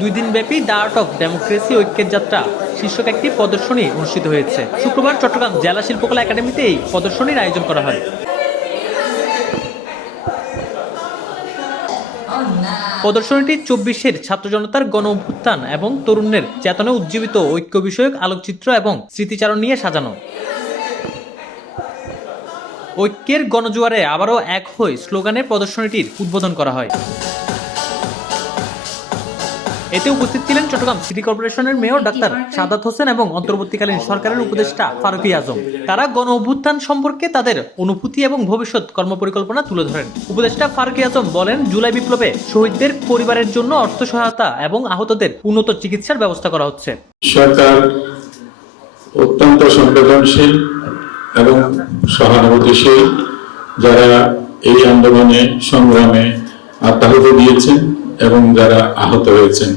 দুই দিনব্যাপী the art of democracy ঐক্যের যাত্রা শীর্ষক একটি প্রদর্শনী অনুষ্ঠিত হয়েছে। শুক্রবার চট্টগ্রাম জেলা শিল্পকলা একাডেমিতে এই প্রদর্শনীর আয়োজন করা হয়। প্রদর্শনীটি চব্বিশের ছাত্র জনতার গণ অভ্যুত্থান এবং তরুণের চেতনে উজ্জীবিত ঐক্য বিষয়ক আলোকচিত্র এবং স্মৃতিচারণ নিয়ে সাজানো। ঐক্যের গণজোয়ারে আবারও এক হয়ে স্লোগানে প্রদর্শনীটির উদ্বোধন করা হয়। এতে উপস্থিত ছিলেন চট্টগ্রাম সিটি কর্পোরেশনের মেয়র ডাক্তার সাদাত হোসেন এবং অন্তর্বর্তীকালীন সরকারের উপদেষ্টা ফারুকি আজম। তারা গণ অভ্যুত্থান সম্পর্কে তাদের অনুভূতি এবং ভবিষ্যৎ কর্মপরিকল্পনা তুলে ধরেন। উপদেষ্টা ফারুকি আজম বলেন, জুলাই বিপ্লবে শহীদদের পরিবারের জন্য অর্থ সহায়তা এবং আহতদের উন্নত চিকিৎসার ব্যবস্থা করা হচ্ছে। সরকার অত্যন্ত সংবেদনশীল এবং সহানুভূতিশীল। যারা এই আন্দোলনে সংগ্রামে আত্মাহুতি দিয়েছেন এবং যারা আহত হয়েছেন।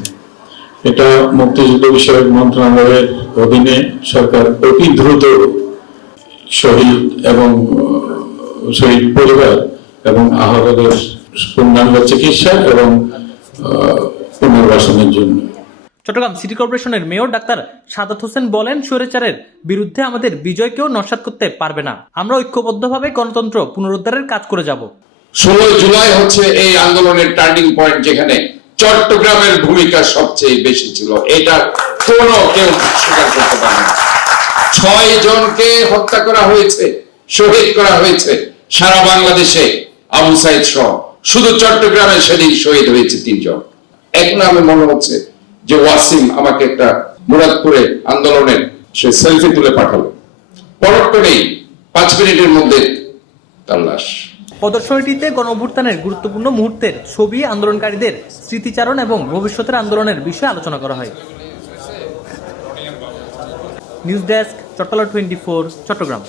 এটা মুক্তিযুদ্ধ বিষয়ক মন্ত্রণালয়ের অধীনে সরকার অতি দ্রুত শহীদ এবং শহীদ পরিবার এবং আহতদের পূর্ণাঙ্গ চিকিৎসা এবং পুনর্বাসনের জন্য। চট্টগ্রাম সিটি কর্পোরেশনের মেয়র ডাক্তার সাদাত হোসেন বলেন, স্বৈরাচারের বিরুদ্ধে আমাদের বিজয়কেও নস্বাত করতে পারবে না। আমরা ঐক্যবদ্ধভাবে গণতন্ত্র পুনরুদ্ধারের কাজ করে যাব। ষোলোই জুলাই হচ্ছে এই আন্দোলনের টার্নিং পয়েন্ট যেখানে চট্টগ্রামের ভূমিকা সবচেয়ে বেশি ছিল। এটা কোনো কেউ স্বীকার করতে পারে ছয় জনকে হত্যা করা হয়েছে, শহীদ করা হয়েছে সারা বাংলাদেশে আবু সাইদ সহ। শুধু চট্টগ্রামে সেদিন শহীদ হয়েছে তিনজন। এখন আমি মনে হচ্ছে যে ওয়াসিম আমাকে একটা মুরাদপুরে আন্দোলনের সে সেলফি তুলে পাঠালো। পরক্ষণেই পাঁচ মিনিটের মধ্যে তার লাশ প্রদর্শনীটিতে গণ অভ্যুত্থানের গুরুত্বপূর্ণ মুহূর্তের ছবি আন্দোলনকারীদের স্মৃতিচারণ এবং ভবিষ্যতের আন্দোলনের বিষয়ে আলোচনা করা হয়। News desk Chattala twenty four, Chattogram.